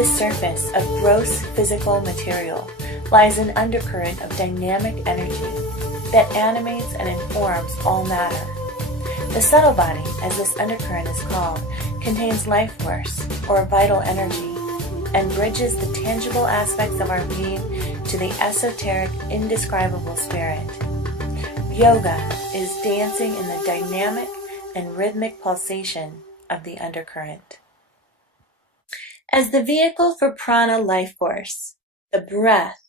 the surface of gross physical material lies an undercurrent of dynamic energy that animates and informs all matter. The subtle body, as this undercurrent is called, contains life force, or vital energy, and bridges the tangible aspects of our being to the esoteric, indescribable spirit. Yoga is dancing in the dynamic and rhythmic pulsation of the undercurrent. As the vehicle for prana life force, the breath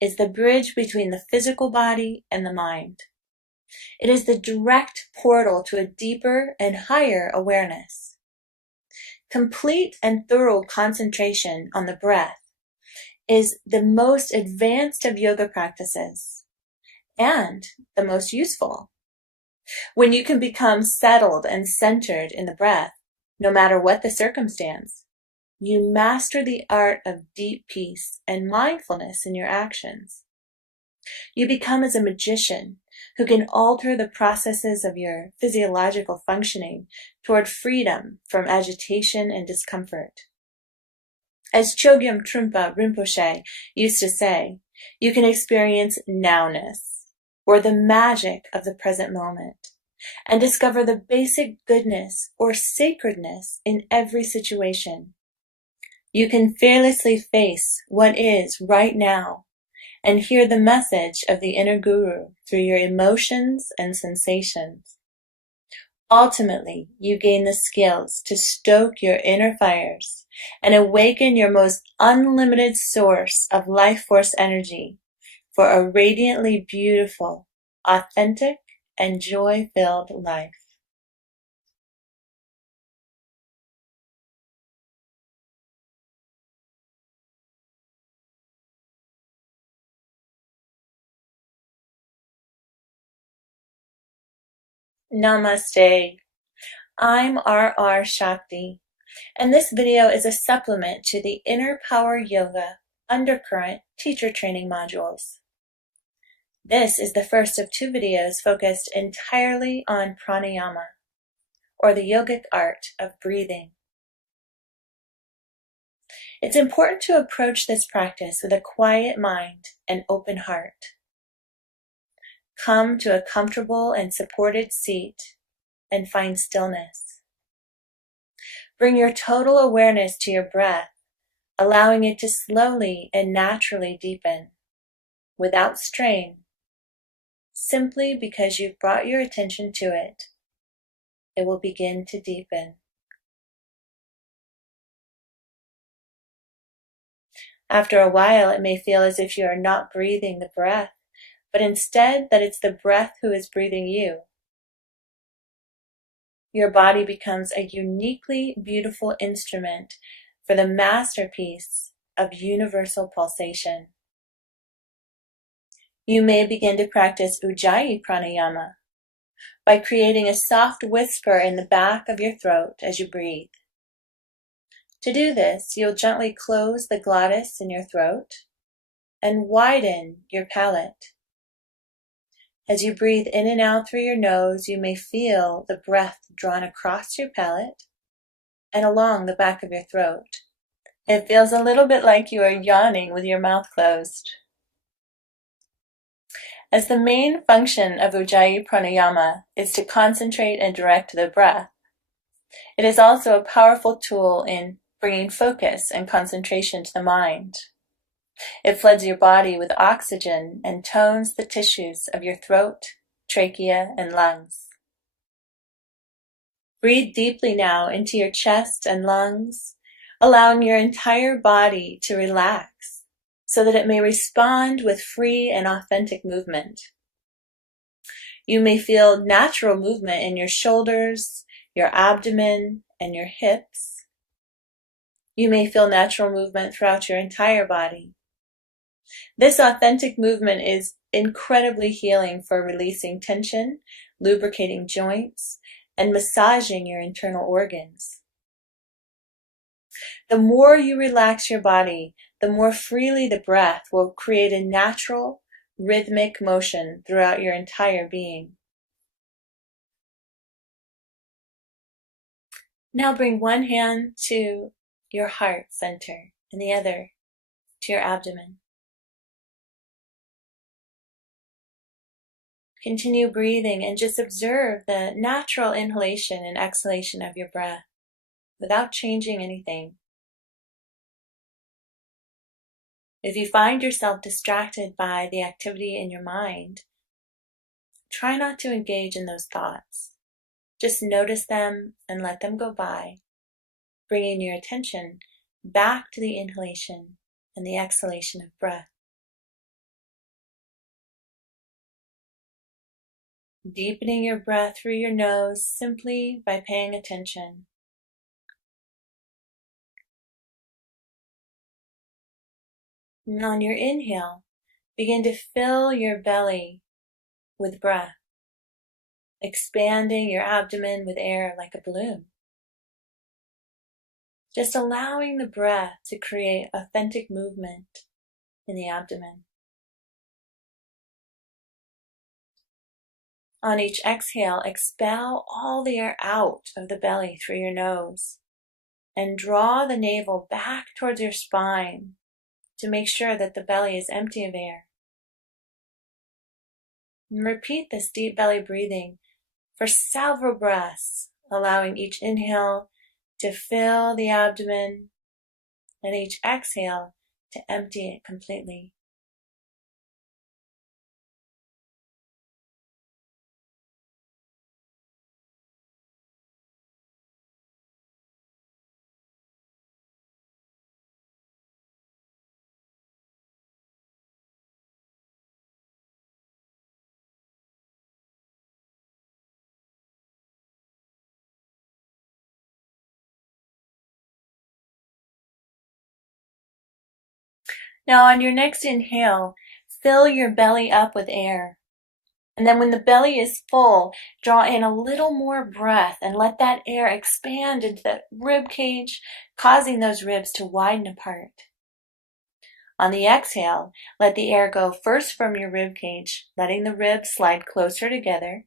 is the bridge between the physical body and the mind. It is the direct portal to a deeper and higher awareness. Complete and thorough concentration on the breath is the most advanced of yoga practices and the most useful. When you can become settled and centered in the breath, no matter what the circumstance, you master the art of deep peace and mindfulness in your actions. You become as a magician who can alter the processes of your physiological functioning toward freedom from agitation and discomfort. As Chogyam Trungpa Rinpoche used to say, you can experience nowness, or the magic of the present moment, and discover the basic goodness or sacredness in every situation. You can fearlessly face what is right now and hear the message of the inner guru through your emotions and sensations. Ultimately, you gain the skills to stoke your inner fires and awaken your most unlimited source of life force energy for a radiantly beautiful, authentic, and joy-filled life. Namaste. I'm R.R. Shakti, and this video is a supplement to the Inner Power Yoga Undercurrent Teacher Training modules. This is the first of 2 videos focused entirely on Pranayama, or the yogic art of breathing. It's important to approach this practice with a quiet mind and open heart. Come to a comfortable and supported seat and find stillness. Bring your total awareness to your breath, allowing it to slowly and naturally deepen, without strain, simply because you've brought your attention to it. It will begin to deepen. After a while, it may feel as if you are not breathing the breath, but instead that it's the breath who is breathing you. Your body becomes a uniquely beautiful instrument for the masterpiece of universal pulsation. You may begin to practice Ujjayi Pranayama by creating a soft whisper in the back of your throat as you breathe. To do this, you'll gently close the glottis in your throat and widen your palate. As you breathe in and out through your nose, you may feel the breath drawn across your palate and along the back of your throat. It feels a little bit like you are yawning with your mouth closed. As the main function of Ujjayi Pranayama is to concentrate and direct the breath, it is also a powerful tool in bringing focus and concentration to the mind. It floods your body with oxygen and tones the tissues of your throat, trachea, and lungs. Breathe deeply now into your chest and lungs, allowing your entire body to relax so that it may respond with free and authentic movement. You may feel natural movement in your shoulders, your abdomen, and your hips. You may feel natural movement throughout your entire body. This authentic movement is incredibly healing for releasing tension, lubricating joints, and massaging your internal organs. The more you relax your body, the more freely the breath will create a natural, rhythmic motion throughout your entire being. Now bring one hand to your heart center and the other to your abdomen. Continue breathing and just observe the natural inhalation and exhalation of your breath without changing anything. If you find yourself distracted by the activity in your mind, try not to engage in those thoughts. Just notice them and let them go by, bringing your attention back to the inhalation and the exhalation of breath. Deepening your breath through your nose simply by paying attention. And on your inhale, begin to fill your belly with breath, expanding your abdomen with air like a balloon. Just allowing the breath to create authentic movement in the abdomen. On each exhale, expel all the air out of the belly through your nose and draw the navel back towards your spine to make sure that the belly is empty of air. And repeat this deep belly breathing for several breaths, allowing each inhale to fill the abdomen and each exhale to empty it completely. Now on your next inhale, fill your belly up with air. And then when the belly is full, draw in a little more breath and let that air expand into the rib cage, causing those ribs to widen apart. On the exhale, let the air go first from your rib cage, letting the ribs slide closer together,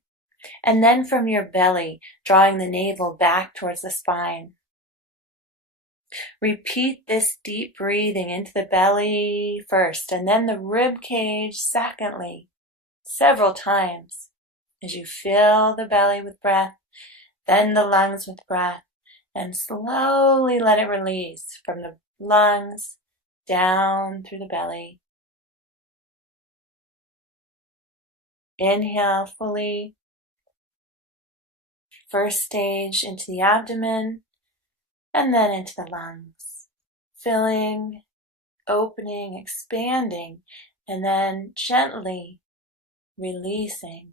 and then from your belly, drawing the navel back towards the spine. Repeat this deep breathing into the belly first, and then the rib cage secondly, several times as you fill the belly with breath, then the lungs with breath, and slowly let it release from the lungs down through the belly. Inhale fully, first stage into the abdomen, and then into the lungs, filling, opening, expanding, and then gently releasing,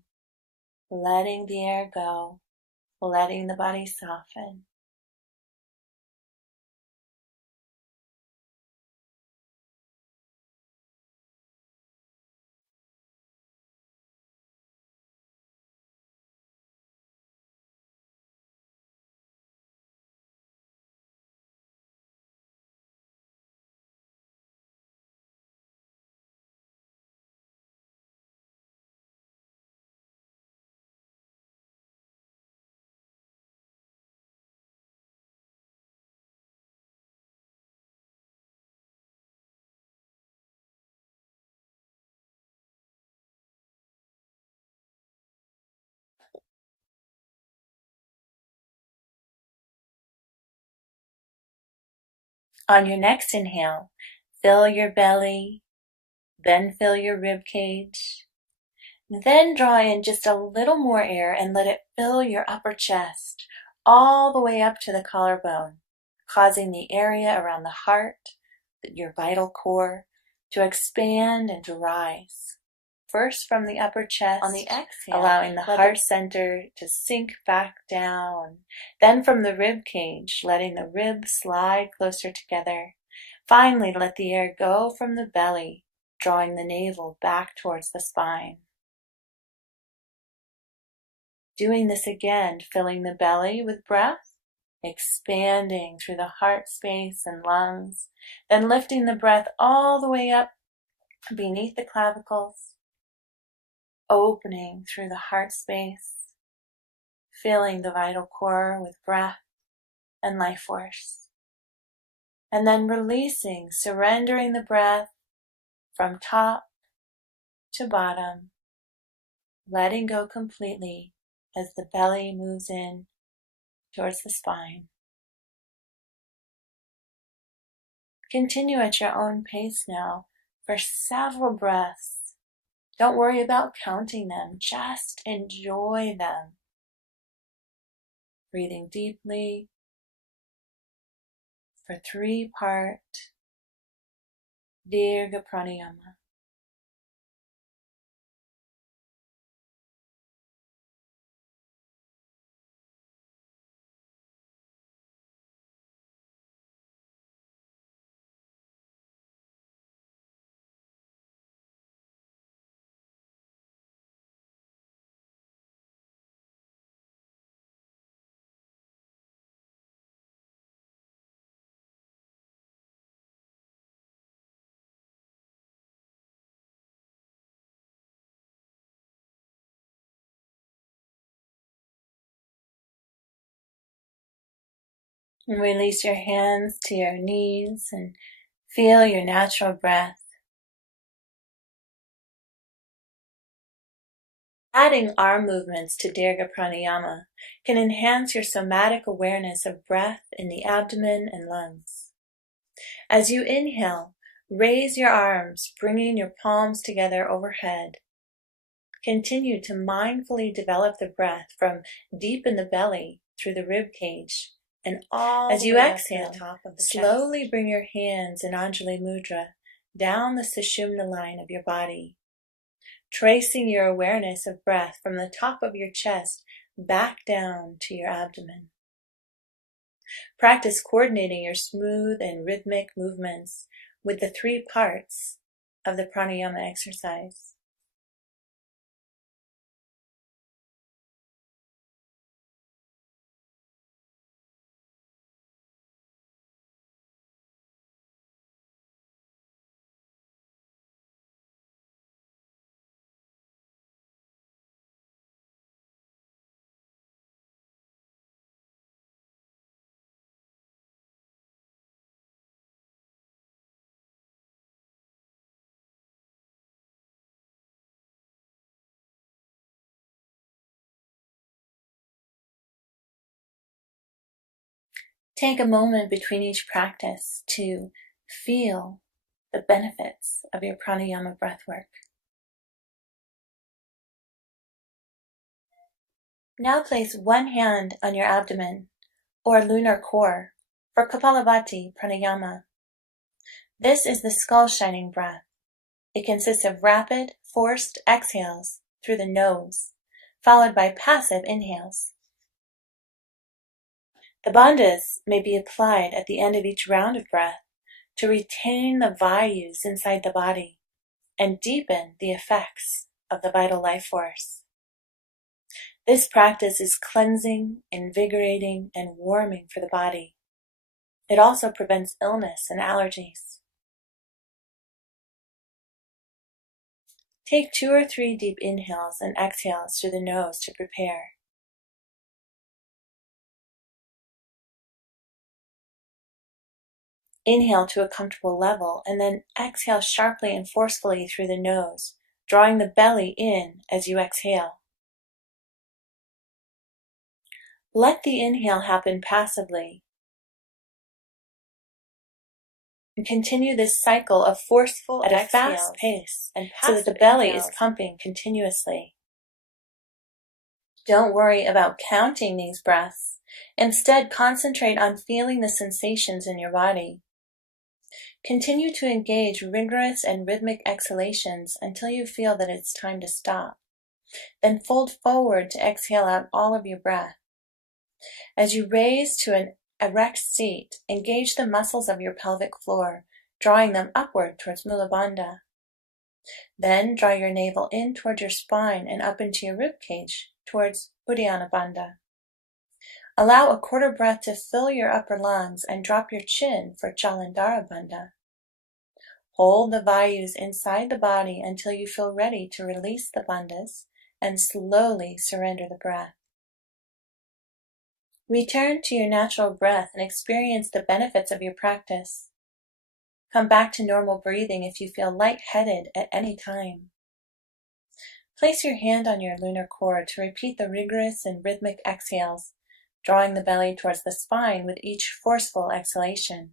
letting the air go, letting the body soften. On your next inhale, fill your belly, then fill your rib cage. Then draw in just a little more air and let it fill your upper chest all the way up to the collarbone, causing the area around the heart, your vital core, to expand and to rise. First from the upper chest, on the exhale, allowing the heart center to sink back down. Then from the rib cage, letting the ribs slide closer together. Finally, let the air go from the belly, drawing the navel back towards the spine. Doing this again, filling the belly with breath, expanding through the heart space and lungs, then lifting the breath all the way up beneath the clavicles, opening through the heart space, filling the vital core with breath and life force. And then releasing, surrendering the breath from top to bottom, letting go completely as the belly moves in towards the spine. Continue at your own pace now for several breaths. Don't worry about counting them, just enjoy them. Breathing deeply for 3-part Dirgha Pranayama. And release your hands to your knees and feel your natural breath. Adding arm movements to Dirgha Pranayama can enhance your somatic awareness of breath in the abdomen and lungs. As you inhale, raise your arms, bringing your palms together overhead. Continue to mindfully develop the breath from deep in the belly through the rib cage and all as you exhale, the top of the slowly chest. Bring your hands in Anjali Mudra down the Sushumna line of your body, tracing your awareness of breath from the top of your chest back down to your abdomen. Practice coordinating your smooth and rhythmic movements with the 3 parts of the pranayama exercise. Take a moment between each practice to feel the benefits of your pranayama breathwork. Now place one hand on your abdomen or lunar core for Kapalabhati Pranayama. This is the skull shining breath. It consists of rapid, forced exhales through the nose, followed by passive inhales. The bandhas may be applied at the end of each round of breath to retain the vayus inside the body and deepen the effects of the vital life force. This practice is cleansing, invigorating, and warming for the body. It also prevents illness and allergies. Take 2 or 3 deep inhales and exhales through the nose to prepare. Inhale to a comfortable level and then exhale sharply and forcefully through the nose, drawing the belly in as you exhale. Let the inhale happen passively. And continue this cycle of forceful at a fast pace and so that the belly is pumping continuously. Don't worry about counting these breaths. Instead, concentrate on feeling the sensations in your body. Continue to engage rigorous and rhythmic exhalations until you feel that it's time to stop. Then fold forward to exhale out all of your breath. As you raise to an erect seat, engage the muscles of your pelvic floor, drawing them upward towards Mula Bandha. Then draw your navel in toward your spine and up into your rib cage towards Uddiyana Bandha. Allow a quarter breath to fill your upper lungs and drop your chin for Jalandhara Bandha. Hold the vayus inside the body until you feel ready to release the bandhas and slowly surrender the breath. Return to your natural breath and experience the benefits of your practice. Come back to normal breathing if you feel lightheaded at any time. Place your hand on your lunar core to repeat the rigorous and rhythmic exhales, drawing the belly towards the spine with each forceful exhalation.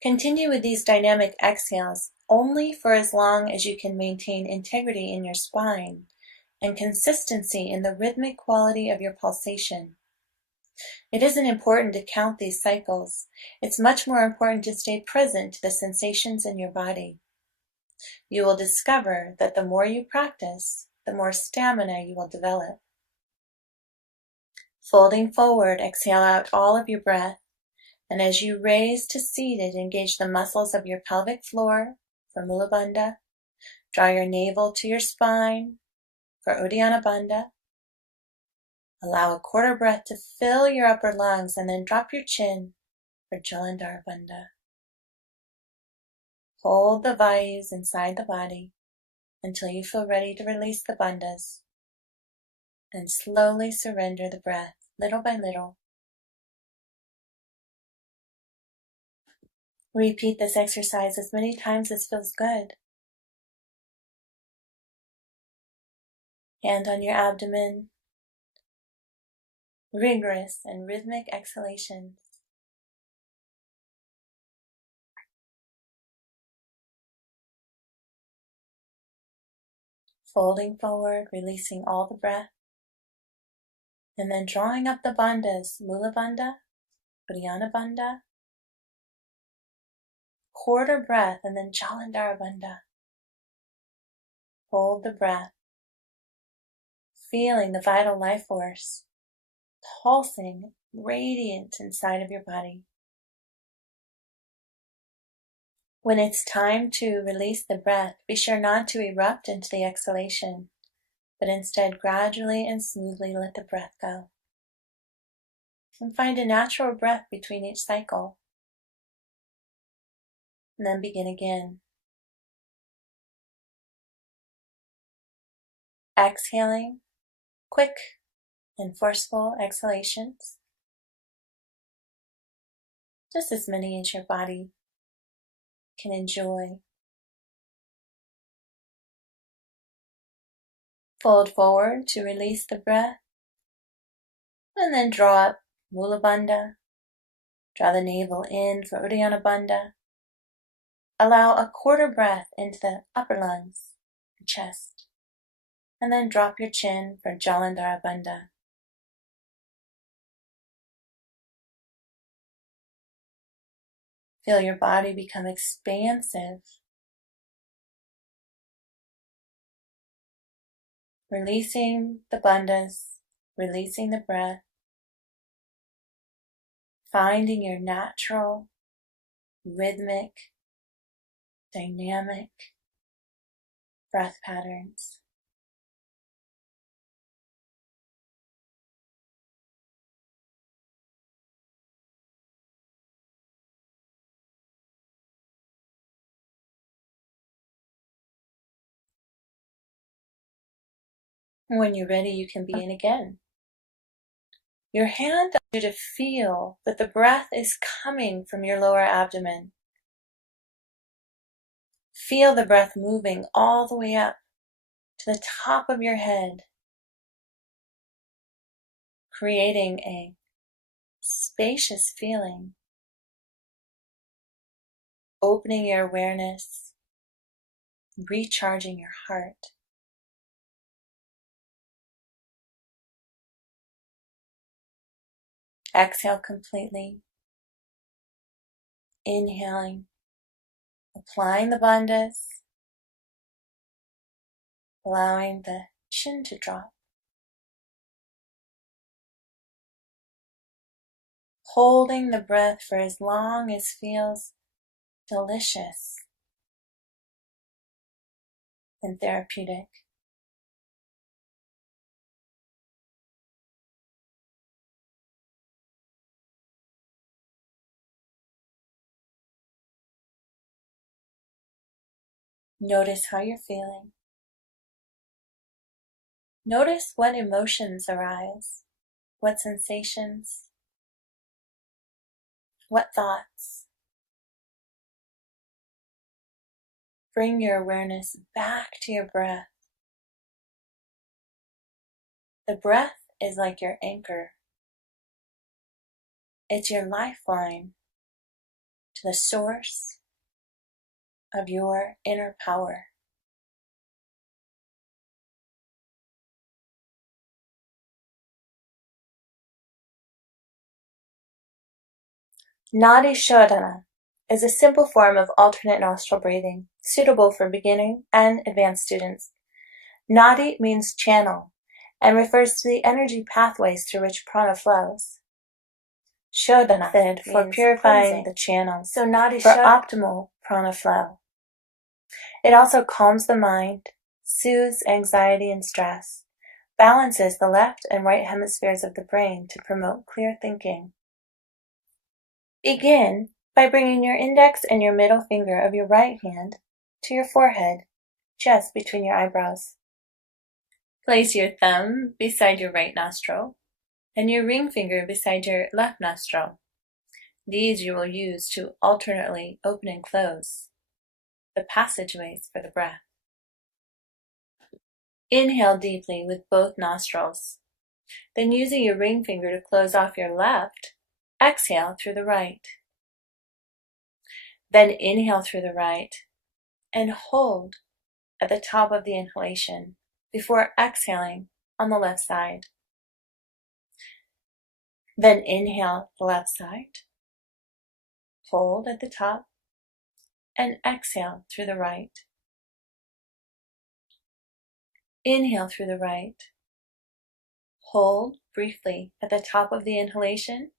Continue with these dynamic exhales only for as long as you can maintain integrity in your spine and consistency in the rhythmic quality of your pulsation. It isn't important to count these cycles. It's much more important to stay present to the sensations in your body. You will discover that the more you practice, the more stamina you will develop. Folding forward, exhale out all of your breath. And as you raise to seated, engage the muscles of your pelvic floor for Mula Bandha. Draw your navel to your spine for Uddiyana Bandha. Allow a quarter breath to fill your upper lungs and then drop your chin for Jalandhara Bandha. Hold the vayus inside the body until you feel ready to release the bandhas. And slowly surrender the breath, little by little. Repeat this exercise as many times as feels good. Hand on your abdomen. Rigorous and rhythmic exhalations. Folding forward, releasing all the breath. And then drawing up the bandhas, Mula Bandha, Uddiyana Bandha. Quarter breath and then Jalandhara Bandha. Hold the breath. Feeling the vital life force pulsing, radiant inside of your body. When it's time to release the breath, be sure not to erupt into the exhalation, but instead gradually and smoothly let the breath go. And find a natural breath between each cycle. And then begin again. Exhaling, quick and forceful exhalations. Just as many as your body can enjoy. Fold forward to release the breath. And then draw up Mula Bandha. Draw the navel in for Uddiyana Bandha. Allow a quarter breath into the upper lungs and chest. And then drop your chin for Jalandhara Bandha. Feel your body become expansive. Releasing the bandhas, releasing the breath. Finding your natural, rhythmic, dynamic breath patterns. When you're ready, you can begin again. Your hand allows you to feel that the breath is coming from your lower abdomen. Feel the breath moving all the way up to the top of your head, creating a spacious feeling, opening your awareness, recharging your heart. Exhale completely. Inhaling, applying the bandhas, allowing the chin to drop. Holding the breath for as long as feels delicious and therapeutic. Notice how you're feeling. Notice what emotions arise, what sensations, what thoughts. Bring your awareness back to your breath. The breath is like your anchor. It's your lifeline to the source of your inner power. Nadi Shodhana is a simple form of alternate nostril breathing, suitable for beginning and advanced students. Nadi means channel and refers to the energy pathways through which prana flows. Shodhana method for purifying the channels for optimal prana flow. It also calms the mind, soothes anxiety and stress, balances the left and right hemispheres of the brain to promote clear thinking. Begin by bringing your index and your middle finger of your right hand to your forehead, just between your eyebrows. Place your thumb beside your right nostril and your ring finger beside your left nostril. These you will use to alternately open and close the passageways for the breath. Inhale deeply with both nostrils. Then using your ring finger to close off your left, exhale through the right. Then inhale through the right and hold at the top of the inhalation before exhaling on the left side. Then inhale the left side, hold at the top, and exhale through the right. Inhale through the right. Hold briefly at the top of the inhalation,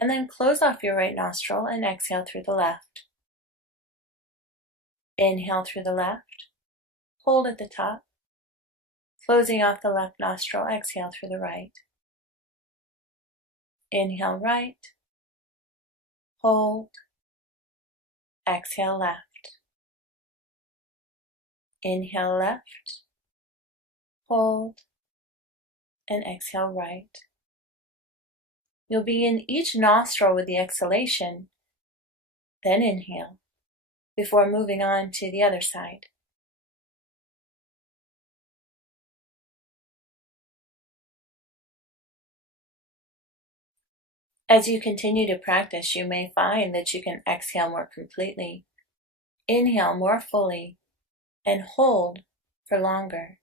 and then close off your right nostril and exhale through the left. Inhale through the left, hold at the top, closing off the left nostril, exhale through the right. Inhale right, hold, exhale left. Inhale left, hold, and exhale right. You'll begin each nostril with the exhalation, then inhale, before moving on to the other side. As you continue to practice, you may find that you can exhale more completely, inhale more fully, and hold for longer.